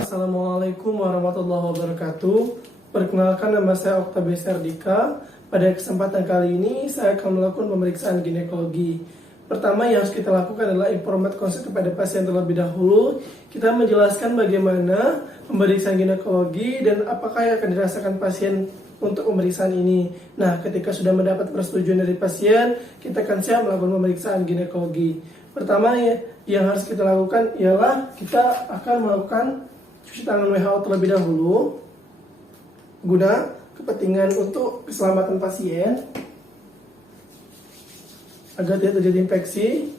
Assalamualaikum warahmatullahi wabarakatuh. Perkenalkan, nama saya Oktavius Ardika. Pada kesempatan kali ini saya akan melakukan pemeriksaan ginekologi. Pertama yang harus kita lakukan adalah informat konsep kepada pasien terlebih dahulu. Kita menjelaskan bagaimana pemeriksaan ginekologi dan apakah yang akan dirasakan pasien untuk pemeriksaan ini. Nah, ketika sudah mendapat persetujuan dari pasien, kita akan siap melakukan pemeriksaan ginekologi. Pertama yang harus kita lakukan ialah kita akan melakukan cuci tangan WHO terlebih dahulu guna kepentingan untuk keselamatan pasien agar tidak terjadi infeksi.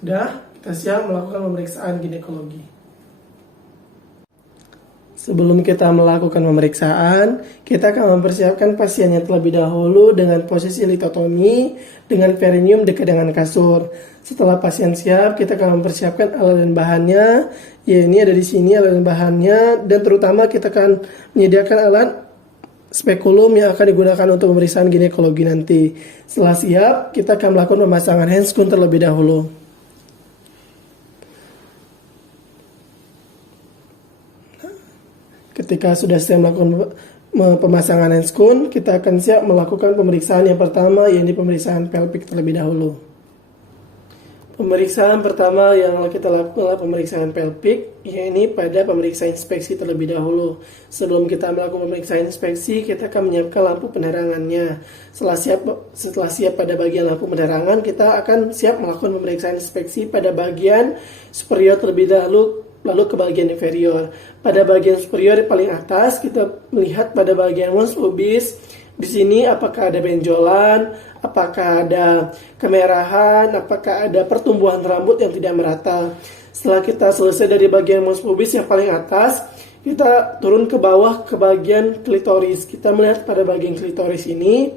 Sudah, kita siap melakukan pemeriksaan ginekologi. Sebelum kita melakukan pemeriksaan, kita akan mempersiapkan pasiennya terlebih dahulu dengan posisi litotomi dengan perineum dekat dengan kasur. Setelah pasien siap, kita akan mempersiapkan alat dan bahannya. Ya, ini ada di sini alat dan bahannya, dan terutama kita akan menyediakan alat spekulum yang akan digunakan untuk pemeriksaan ginekologi nanti. Setelah siap, kita akan melakukan pemasangan handscoon terlebih dahulu. Ketika sudah siap melakukan pemasangan handscoon, kita akan siap melakukan pemeriksaan yang pertama, yaitu pemeriksaan pelvic terlebih dahulu. Pemeriksaan pertama yang kita lakukan adalah pemeriksaan pelvic, yaitu pada pemeriksaan inspeksi terlebih dahulu. Sebelum kita melakukan pemeriksaan inspeksi, kita akan menyiapkan lampu penerangannya. Setelah siap pada bagian lampu penerangan, kita akan siap melakukan pemeriksaan inspeksi pada bagian superior terlebih dahulu, lalu ke bagian inferior. Pada bagian superior paling atas, kita melihat pada bagian mons pubis. Di sini apakah ada benjolan, apakah ada kemerahan, apakah ada pertumbuhan rambut yang tidak merata. Setelah kita selesai dari bagian mons pubis yang paling atas, kita turun ke bawah ke bagian klitoris. Kita melihat pada bagian klitoris ini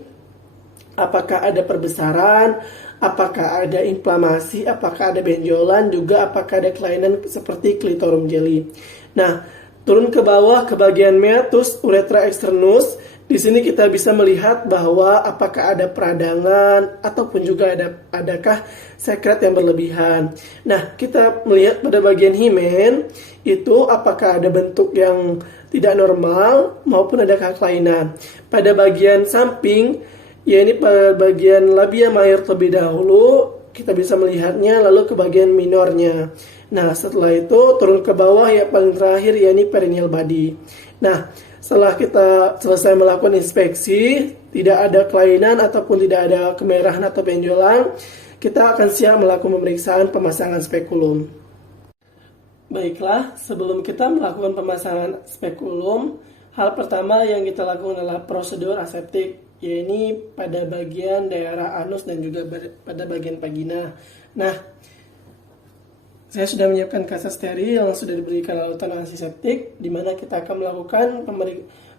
apakah ada perbesaran, apakah ada inflamasi, apakah ada benjolan, juga apakah ada kelainan seperti clitorum jelly. Nah, turun ke bawah ke bagian meatus uretra externus. Di sini kita bisa melihat bahwa apakah ada peradangan ataupun juga adakah sekret yang berlebihan. Nah, kita melihat pada bagian himen itu apakah ada bentuk yang tidak normal maupun adakah kelainan. Pada bagian samping, yaitu pada bagian labia major terlebih dahulu, kita bisa melihatnya, lalu ke bagian minornya. Nah, setelah itu turun ke bawah yang paling terakhir, yaitu perineal body. Nah, setelah kita selesai melakukan inspeksi, tidak ada kelainan ataupun tidak ada kemerahan atau benjolan, kita akan siap melakukan pemeriksaan pemasangan spekulum. Baiklah, sebelum kita melakukan pemasangan spekulum, hal pertama yang kita lakukan adalah prosedur aseptik, yaitu pada bagian daerah anus dan juga pada bagian vagina. Nah, saya sudah menyiapkan kaca steril yang sudah diberikan larutan antiseptik, di mana kita akan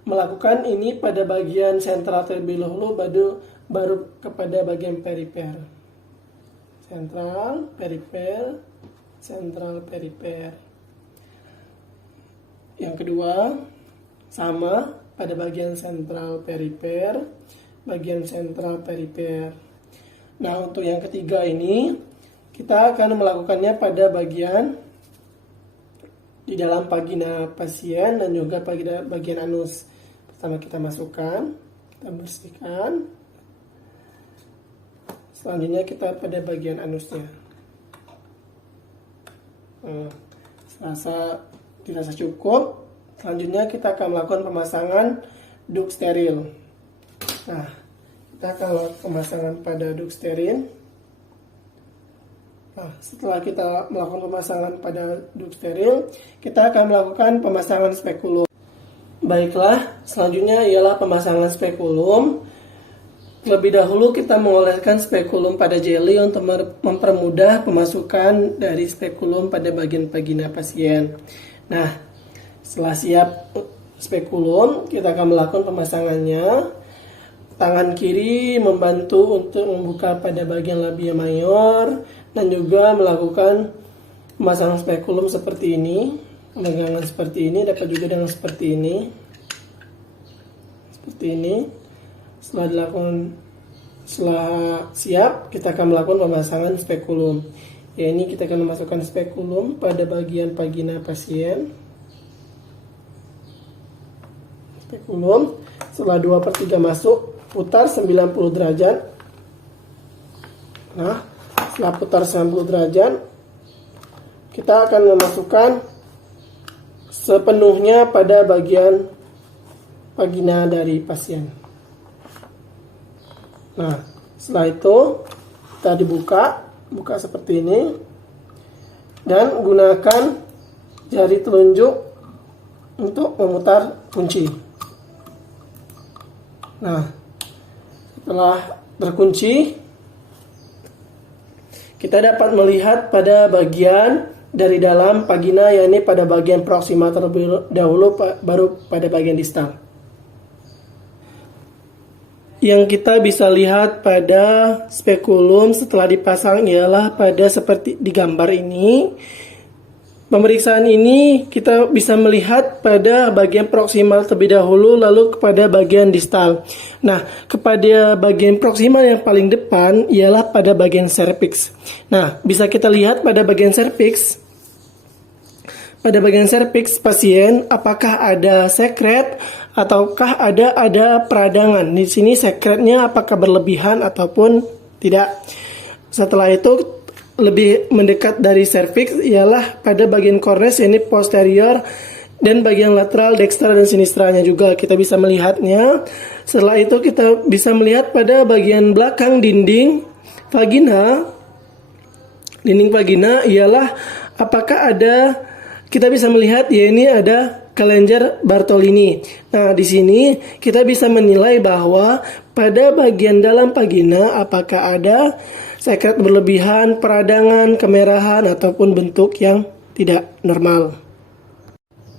melakukan ini pada bagian sentral terlebih dahulu, baru kepada bagian perifer. Sentral, perifer, sentral, perifer. Yang kedua, sama pada bagian sentral perifer, bagian sentral perifer. Nah, untuk yang ketiga ini, kita akan melakukannya pada bagian di dalam vagina pasien dan juga pada bagian anus. Pertama kita masukkan, kita bersihkan. Selanjutnya kita pada bagian anusnya. Dirasa cukup. Selanjutnya kita akan melakukan pemasangan duk steril. Nah, kita akan melakukan pemasangan pada duk steril. Nah, setelah kita melakukan pemasangan pada duk steril, kita akan melakukan pemasangan spekulum. Baiklah, selanjutnya ialah pemasangan spekulum. Terlebih dahulu kita mengoleskan spekulum pada jelly untuk mempermudah pemasukan dari spekulum pada bagian vagina pasien. Nah, setelah siap spekulum, kita akan melakukan pemasangannya. Tangan kiri membantu untuk membuka pada bagian labia mayor dan juga melakukan pemasangan spekulum seperti ini. Pemagangan seperti ini, dapat juga dengan seperti ini. Seperti ini. Setelah siap, kita akan melakukan pemasangan spekulum. Ya, ini kita akan memasukkan spekulum pada bagian vagina pasien. Spekulum, setelah 2/3 masuk, putar 90 derajat. Nah, setelah putar 90 derajat, kita akan memasukkan sepenuhnya pada bagian vagina dari pasien. Nah, setelah itu kita buka seperti ini, dan gunakan jari telunjuk untuk memutar kunci. Nah, setelah terkunci, kita dapat melihat pada bagian dari dalam vagina, yakni pada bagian proksimal terlebih dahulu, baru pada bagian distal. Yang kita bisa lihat pada spekulum setelah dipasang ialah pada seperti di gambar ini. Pemeriksaan ini kita bisa melihat pada bagian proksimal terlebih dahulu, lalu kepada bagian distal. Nah, kepada bagian proksimal yang paling depan ialah pada bagian serviks. Nah, bisa kita lihat pada bagian serviks. Pada bagian serviks pasien, apakah ada sekret ataukah ada peradangan. Di sini sekretnya apakah berlebihan ataupun tidak. Setelah itu, lebih mendekat dari serviks ialah pada bagian kornes, ini posterior, dan bagian lateral dextra dan sinistranya juga kita bisa melihatnya. Setelah itu kita bisa melihat pada bagian belakang dinding vagina. Dinding vagina ialah apakah ada, kita bisa melihat ya, ini ada kelenjar Bartolini. Nah, di sini kita bisa menilai bahwa pada bagian dalam vagina apakah ada sekret berlebihan, peradangan, kemerahan, ataupun bentuk yang tidak normal.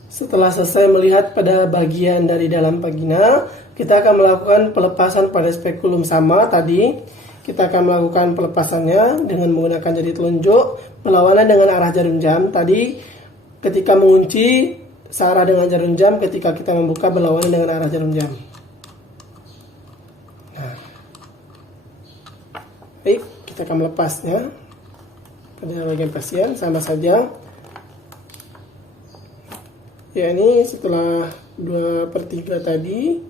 Setelah selesai melihat pada bagian dari dalam vagina, kita akan melakukan pelepasan pada spekulum sama tadi. Kita akan melakukan pelepasannya dengan menggunakan jari telunjuk berlawanan dengan arah jarum jam. Tadi ketika mengunci searah dengan jarum jam, ketika kita membuka berlawanan dengan arah jarum jam. Nah, baik, kita akan melepasnya pada bagian pasien sama saja. Ya, ini setelah 2/3 tadi,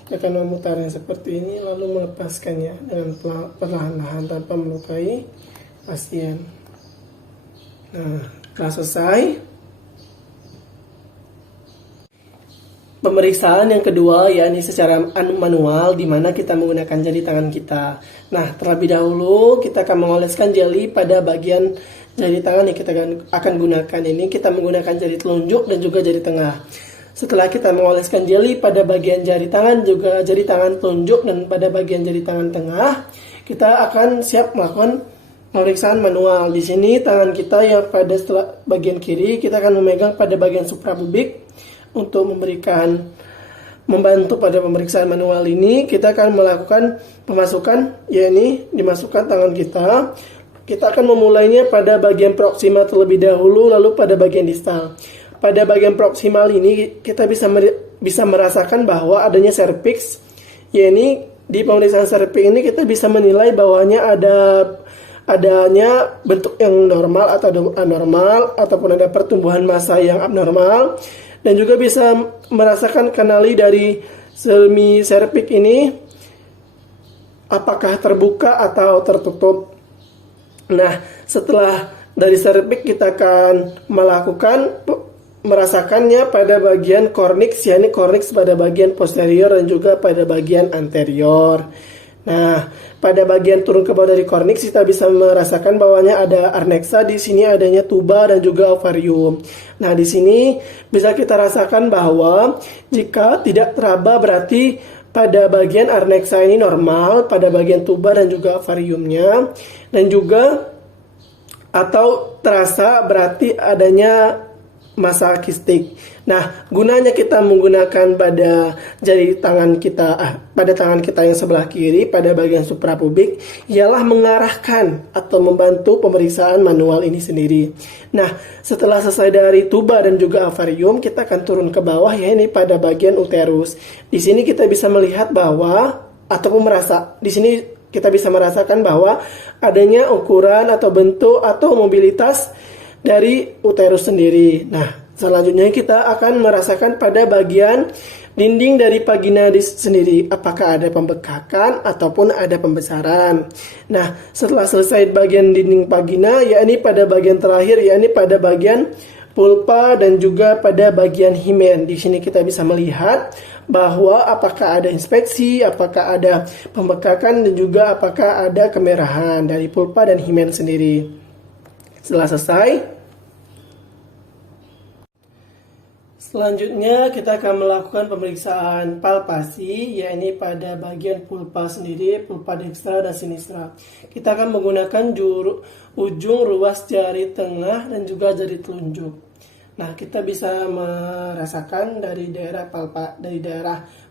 kita akan memutarnya seperti ini lalu melepaskannya dengan perlahan-lahan tanpa melukai pasien. Nah, setelah selesai, pemeriksaan yang kedua yakni secara manual, di mana kita menggunakan jari tangan kita. Nah, terlebih dahulu kita akan mengoleskan jeli pada bagian jari tangan yang kita akan gunakan. Ini kita menggunakan jari telunjuk dan juga jari tengah. Setelah kita mengoleskan jeli pada bagian jari tangan, juga jari tangan telunjuk, dan pada bagian jari tangan tengah, kita akan siap melakukan pemeriksaan manual. Di sini tangan kita yang pada bagian kiri, kita akan memegang pada bagian suprapubik untuk membantu pada pemeriksaan manual ini. Kita akan melakukan pemasukan, yakni dimasukkan tangan kita. Kita akan memulainya pada bagian proksimal terlebih dahulu, lalu pada bagian distal. Pada bagian proksimal ini kita bisa merasakan bahwa adanya serviks, yakni di pemeriksaan serviks ini kita bisa menilai bahwanya adanya bentuk yang normal atau anormal, ataupun ada pertumbuhan massa yang abnormal, dan juga bisa merasakan kanali dari semi serviks ini apakah terbuka atau tertutup. Nah, setelah dari serviks kita akan merasakannya pada bagian korniks, yakni korniks pada bagian posterior dan juga pada bagian anterior. Nah, pada bagian turun ke bawah dari korniks kita bisa merasakan bahwanya ada arnexa, di sini adanya tuba dan juga ovarium. Nah, di sini bisa kita rasakan bahwa jika tidak teraba berarti pada bagian arnexa ini normal, pada bagian tuba dan juga ovariumnya, dan juga atau terasa berarti adanya masa kistik. Nah, gunanya kita menggunakan pada pada tangan kita yang sebelah kiri pada bagian suprapubik ialah mengarahkan atau membantu pemeriksaan manual ini sendiri. Nah, setelah selesai dari tuba dan juga ovarium, kita akan turun ke bawah ya ini pada bagian uterus. Di sini kita bisa melihat bahwa di sini kita bisa merasakan bahwa adanya ukuran atau bentuk atau mobilitas dari uterus sendiri. Nah, selanjutnya kita akan merasakan pada bagian dinding dari vagina sendiri, apakah ada pembekakan ataupun ada pembesaran. Nah, setelah selesai bagian dinding vagina, yakni pada bagian terakhir, yakni pada bagian pulpa dan juga pada bagian himen. Di sini kita bisa melihat bahwa apakah ada inspeksi, apakah ada pembekakan dan juga apakah ada kemerahan dari pulpa dan himen sendiri. Setelah selesai, selanjutnya kita akan melakukan pemeriksaan palpasi, yakni pada bagian pulpa sendiri, pulpa dekstra dan sinistra. Kita akan menggunakan ujung ruas jari tengah dan juga jari telunjuk. Nah, kita bisa merasakan dari daerah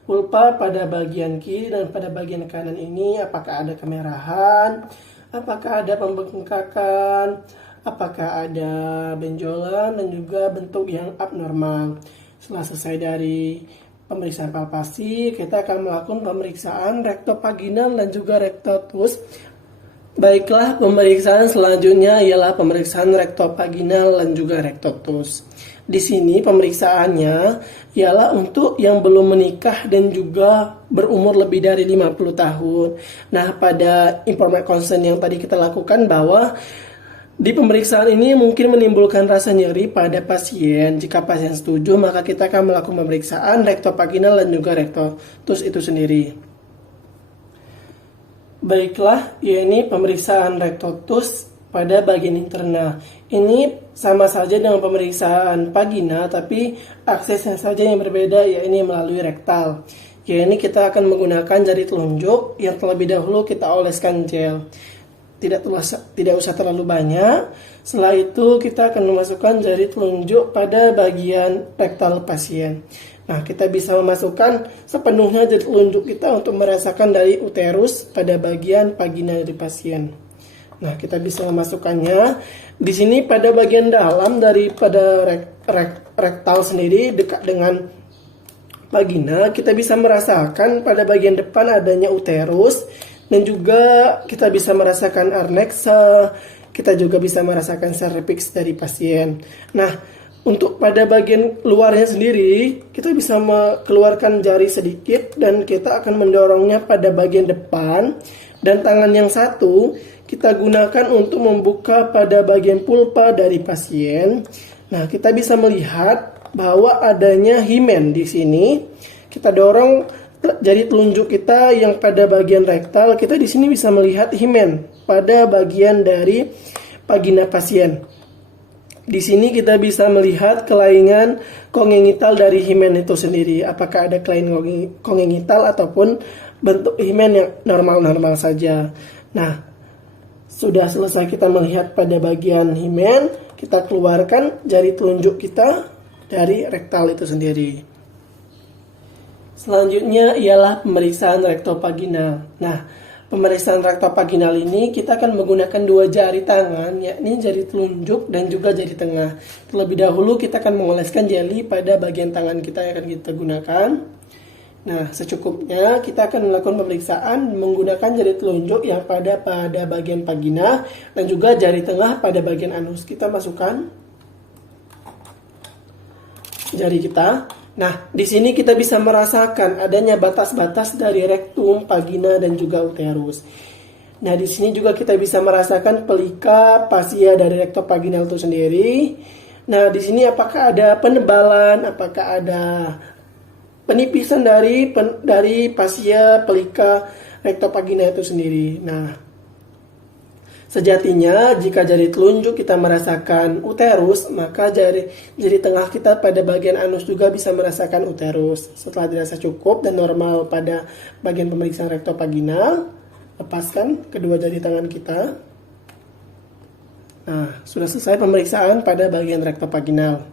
pulpa pada bagian kiri dan pada bagian kanan ini apakah ada kemerahan, apakah ada pembengkakan, apakah ada benjolan dan juga bentuk yang abnormal. Setelah selesai dari pemeriksaan palpasi, kita akan melakukan pemeriksaan rektovaginal dan juga rektotus. Baiklah, pemeriksaan selanjutnya ialah pemeriksaan rektovaginal dan juga rektotus. Di sini pemeriksaannya ialah untuk yang belum menikah dan juga berumur lebih dari 50 tahun. Nah, pada informed consent yang tadi kita lakukan bahwa di pemeriksaan ini mungkin menimbulkan rasa nyeri pada pasien. Jika pasien setuju, maka kita akan melakukan pemeriksaan rektovaginal dan juga rektotus itu sendiri. Baiklah, ini pemeriksaan rektotus pada bagian interna. Ini sama saja dengan pemeriksaan vagina, tapi aksesnya saja yang berbeda, yaitu melalui rektal. Ini kita akan menggunakan jari telunjuk yang terlebih dahulu kita oleskan gel. Tidak usah terlalu banyak. Setelah itu kita akan memasukkan jari telunjuk pada bagian rektal pasien. Nah, kita bisa memasukkan sepenuhnya jari telunjuk kita untuk merasakan dari uterus pada bagian vagina dari pasien. Nah, kita bisa memasukkannya di sini pada bagian dalam daripada rektal sendiri dekat dengan vagina. Kita bisa merasakan pada bagian depan adanya uterus dan juga kita bisa merasakan arnexa. Kita juga bisa merasakan cervix dari pasien. Nah, untuk pada bagian luarnya sendiri, kita bisa mengeluarkan jari sedikit dan kita akan mendorongnya pada bagian depan. Dan tangan yang satu kita gunakan untuk membuka pada bagian pulpa dari pasien. Nah, kita bisa melihat bahwa adanya himen di sini. Kita dorong jari telunjuk kita yang pada bagian rektal. Kita di sini bisa melihat himen pada bagian dari vagina pasien. Di sini kita bisa melihat kelainan kongenital dari himen itu sendiri. Apakah ada kelainan kongenital ataupun bentuk himen yang normal-normal saja. Nah, sudah selesai kita melihat pada bagian himen, kita keluarkan jari telunjuk kita dari rektal itu sendiri. Selanjutnya ialah pemeriksaan rektovaginal. Nah, pemeriksaan rektovaginal ini kita akan menggunakan dua jari tangan, yakni jari telunjuk dan juga jari tengah. Terlebih dahulu kita akan mengoleskan jeli pada bagian tangan kita yang akan kita gunakan. Nah, secukupnya kita akan melakukan pemeriksaan menggunakan jari telunjuk yang pada bagian vagina dan juga jari tengah pada bagian anus. Kita masukkan jari kita. Nah, di sini kita bisa merasakan adanya batas-batas dari rektum, vagina, dan juga uterus. Nah, di sini juga kita bisa merasakan pelika, pasia dari rektovaginal itu sendiri. Nah, di sini apakah ada penebalan, apakah ada penipisan dari pasia, pelika, rektovagina itu sendiri. Nah, sejatinya jika jari telunjuk kita merasakan uterus, maka jari tengah kita pada bagian anus juga bisa merasakan uterus. Setelah dirasa cukup dan normal pada bagian pemeriksaan rektovaginal, lepaskan kedua jari tangan kita. Nah, sudah selesai pemeriksaan pada bagian rektovaginal.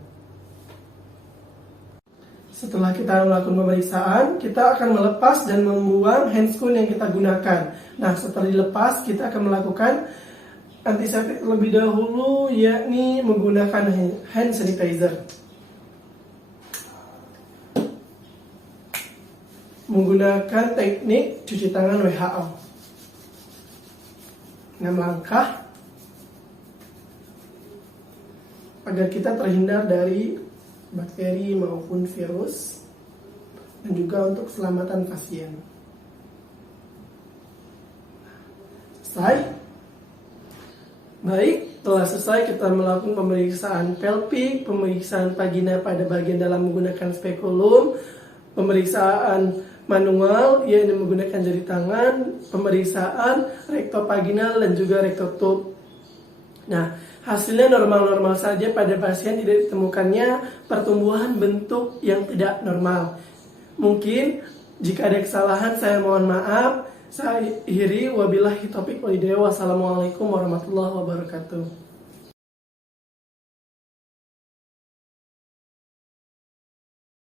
Setelah kita melakukan pemeriksaan, kita akan melepas dan membuang handscoon yang kita gunakan. Nah, setelah dilepas, kita akan melakukan antiseptik terlebih dahulu, yakni menggunakan hand sanitizer. Menggunakan teknik cuci tangan WHO. 6 langkah agar kita terhindar dari bakteri maupun virus, dan juga untuk keselamatan pasien. Selesai? Baik, telah selesai kita melakukan pemeriksaan pelvik, pemeriksaan vagina pada bagian dalam menggunakan spekulum, pemeriksaan manual yaitu menggunakan jari tangan, pemeriksaan rektovaginal dan juga rektotube. Nah, hasilnya normal-normal saja pada pasien, tidak ditemukannya pertumbuhan bentuk yang tidak normal. Mungkin jika ada kesalahan saya mohon maaf. Saya akhiri, wabillahi taufiq wal hidayah. Wassalamualaikum warahmatullahi wabarakatuh.